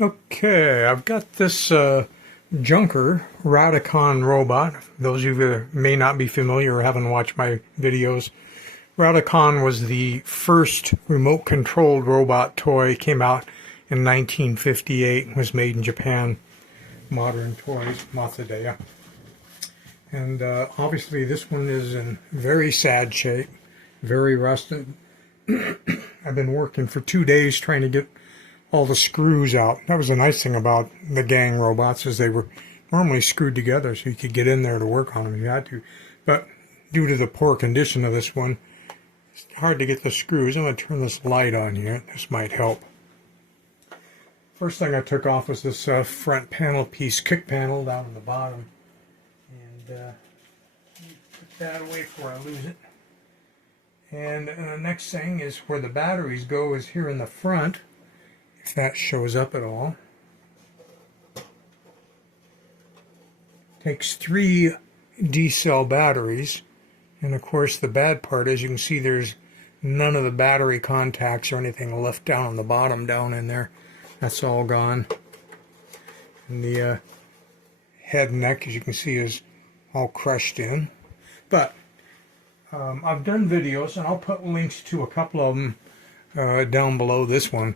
Okay, I've got this junker Radicon Robot. Those of you that may not be familiar or haven't watched my videos, Radicon was the first remote controlled robot toy. Came out in 1958, was made in Japan. Modern toys, Matsudeya. And obviously this one is in very sad shape, very rusted. I've been working for 2 days trying to get all the screws out. That was the nice thing about the gang robots, is they were normally screwed together so you could get in there to work on them if you had to. But due to the poor condition of this one, it's hard to get the screws. I'm going to turn this light on here. This might help. First thing I took off was this front panel piece, kick panel down on the bottom. And put that away before I lose it. And the next thing is where the batteries go is here in the front, if that shows up at all. Takes 3 D-cell batteries, and of course the bad part is you can see there's none of the battery contacts or anything left down on the bottom down in there. That's all gone. And the head and neck, as you can see, is all crushed in. But I've done videos, and I'll put links to a couple of them down below this one.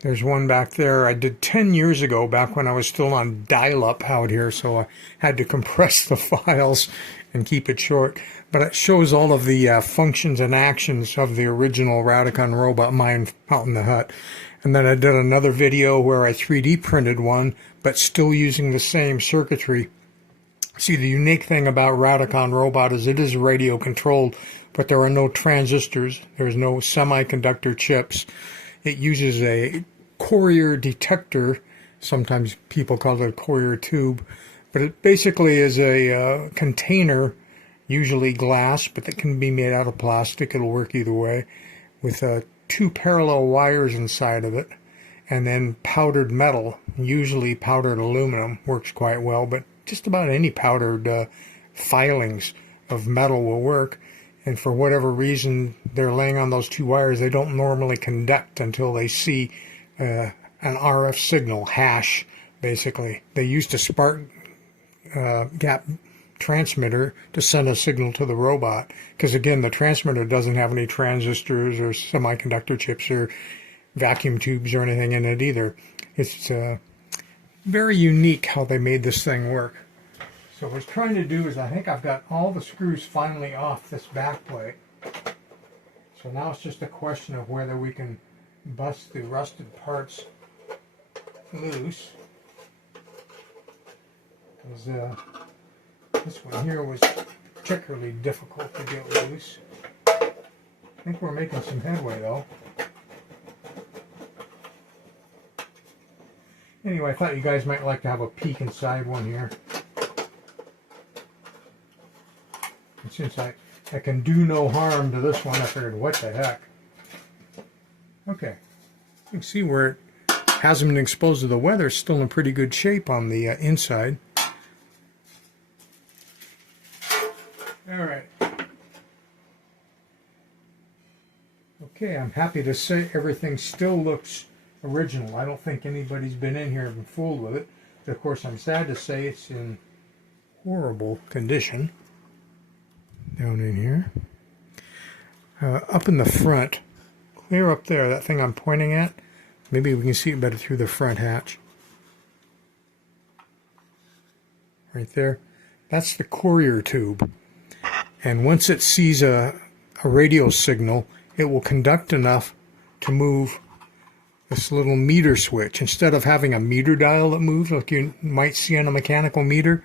There's one back there I did 10 years ago, back when I was still on dial-up out here, so I had to compress the files and keep it short. But it shows all of the functions and actions of the original Radicon Robot mine out in the hut. And then I did another video where I 3D printed one, but still using the same circuitry. See, the unique thing about Radicon Robot is it is radio controlled, but there are no transistors. There's no semiconductor chips. It uses a Coherer detector. Sometimes people call it a Coherer tube. But it basically is a container, usually glass, but that can be made out of plastic. It'll work either way, with 2 parallel wires inside of it, and then powdered metal, usually powdered aluminum, works quite well, but just about any powdered filings of metal will work. And for whatever reason they're laying on those 2 wires, they don't normally conduct until they see an RF signal, hash, basically. They used a spark gap transmitter to send a signal to the robot, because again, the transmitter doesn't have any transistors or semiconductor chips or vacuum tubes or anything in it either. It's very unique how they made this thing work. So what I was trying to do is, I think I've got all the screws finally off this back plate. So now it's just a question of whether we can bust the rusted parts loose. Because this one here was particularly difficult to get loose. I think we're making some headway though. Anyway, I thought you guys might like to have a peek inside one here. And since I can do no harm to this one, I figured, what the heck. Okay, you can see where it hasn't been exposed to the weather. It's still in pretty good shape on the inside. Alright. Okay, I'm happy to say everything still looks original. I don't think anybody's been in here and fooled with it. But of course, I'm sad to say it's in horrible condition down in here. Up in the front, clear up there, that thing I'm pointing at, maybe we can see it better through the front hatch. Right there. That's the Coherer tube. And once it sees a radio signal, it will conduct enough to move this little meter switch. Instead of having a meter dial that moves like you might see on a mechanical meter,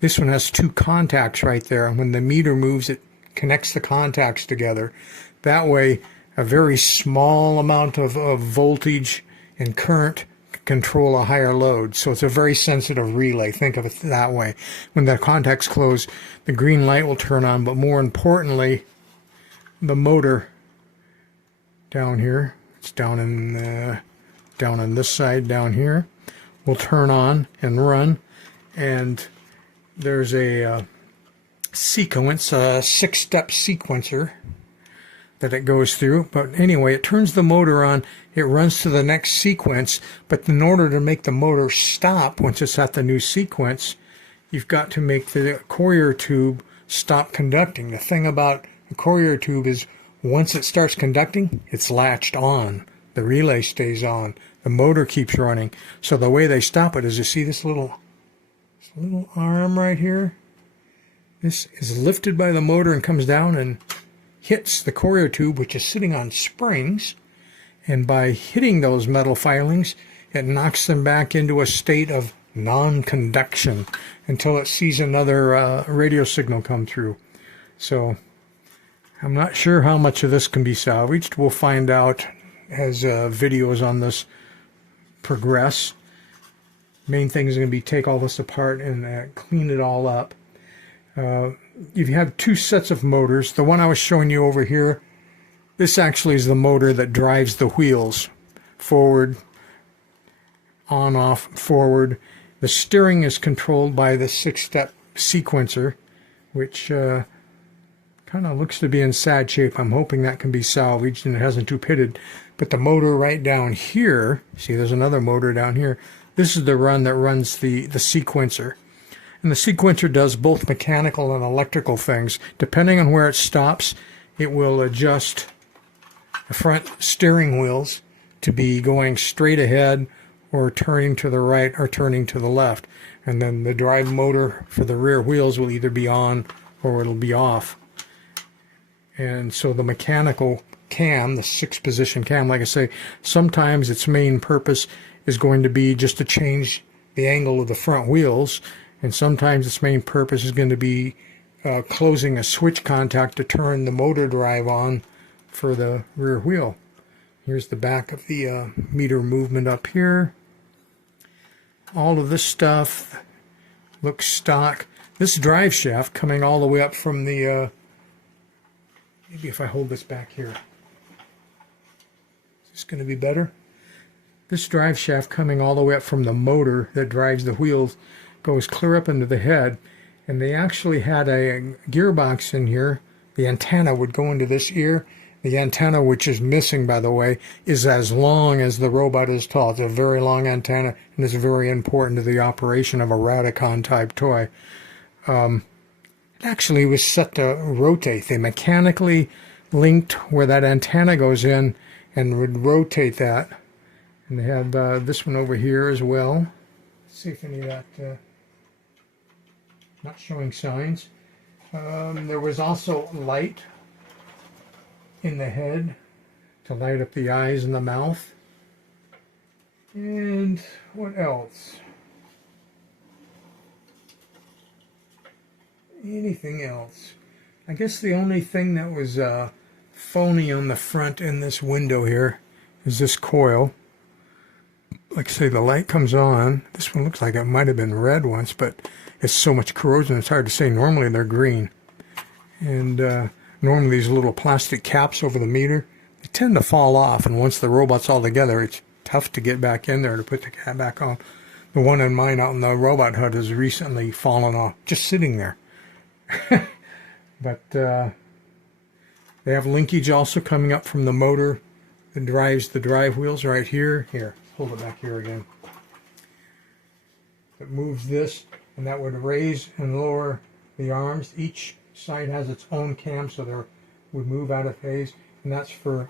this one has 2 contacts right there. And when the meter moves, it connects the contacts together. That way, a very small amount of voltage and current can control a higher load. So it's a very sensitive relay. Think of it that way. When the contacts close, the green light will turn on, but more importantly, the motor down here, it's down on this side down here, will turn on and run, and there's a sequence, a 6-step sequencer that it goes through. But anyway, it turns the motor on, it runs to the next sequence, but in order to make the motor stop once it's at the new sequence, you've got to make the Coherer tube stop conducting. The thing about the Coherer tube is once it starts conducting, it's latched on. The relay stays on. The motor keeps running. So the way they stop it is, you see this little arm right here? This is lifted by the motor and comes down and hits the Coherer tube, which is sitting on springs. And by hitting those metal filings, it knocks them back into a state of non-conduction until it sees another radio signal come through. So I'm not sure how much of this can be salvaged. We'll find out as videos on this progress. Main thing is going to be take all this apart and clean it all up. You have two sets of motors. The one I was showing you over here, this actually is the motor that drives the wheels forward, on, off, forward. The steering is controlled by the 6-step sequencer, which kind of looks to be in sad shape. I'm hoping that can be salvaged and it hasn't too pitted. But the motor right down here, see there's another motor down here. This is the run that runs the sequencer. And the sequencer does both mechanical and electrical things. Depending on where it stops, it will adjust the front steering wheels to be going straight ahead or turning to the right or turning to the left. And then the drive motor for the rear wheels will either be on or it'll be off. And so the mechanical cam, the 6-position cam, like I say, sometimes its main purpose is going to be just to change the angle of the front wheels, and sometimes its main purpose is going to be closing a switch contact to turn the motor drive on for the rear wheel. Here's the back of the meter movement up here. All of this stuff looks stock. This drive shaft coming all the way up from the maybe if I hold this back here, is this going to be better? This drive shaft coming all the way up from the motor that drives the wheels goes clear up into the head, and they actually had a gearbox in here. The antenna would go into this ear. The antenna, which is missing by the way, is as long as the robot is tall. It's a very long antenna and it's very important to the operation of a Radicon type toy. It actually was set to rotate. They mechanically linked where that antenna goes in and would rotate that. And they have this one over here as well. Let's see if any of that, not showing signs. There was also light in the head to light up the eyes and the mouth. And what else? Anything else? I guess the only thing that was phony on the front in this window here is this coil. Like I say, the light comes on. This one looks like it might have been red once, but it's so much corrosion it's hard to say. Normally they're green. And normally these little plastic caps over the meter, they tend to fall off, and once the robot's all together, it's tough to get back in there to put the cap back on. The one in mine out in the Robothut has recently fallen off, just sitting there. But they have linkage also coming up from the motor that drives the drive wheels right here. Here, hold it back here again. It moves this, and that would raise and lower the arms. Each side has its own cam, so they would move out of phase, and that's for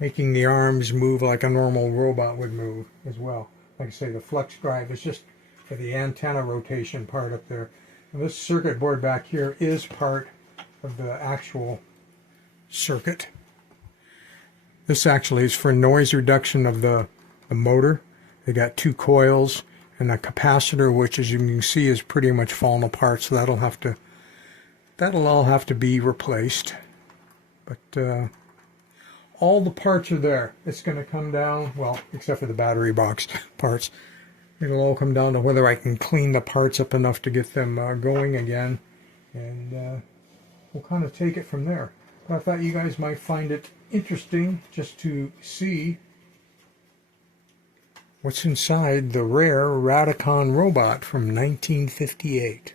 making the arms move like a normal robot would move as well. Like I say, the flex drive is just for the antenna rotation part up there. And this circuit board back here is part of the actual circuit. This actually is for noise reduction of the motor. They got 2 coils and a capacitor, which as you can see is pretty much falling apart, so that'll all have to be replaced. But all the parts are there. It's going to come down, well, except for the battery box parts. It'll all come down to whether I can clean the parts up enough to get them going again. And we'll kind of take it from there. But I thought you guys might find it interesting just to see what's inside the rare Radicon Robot from 1958.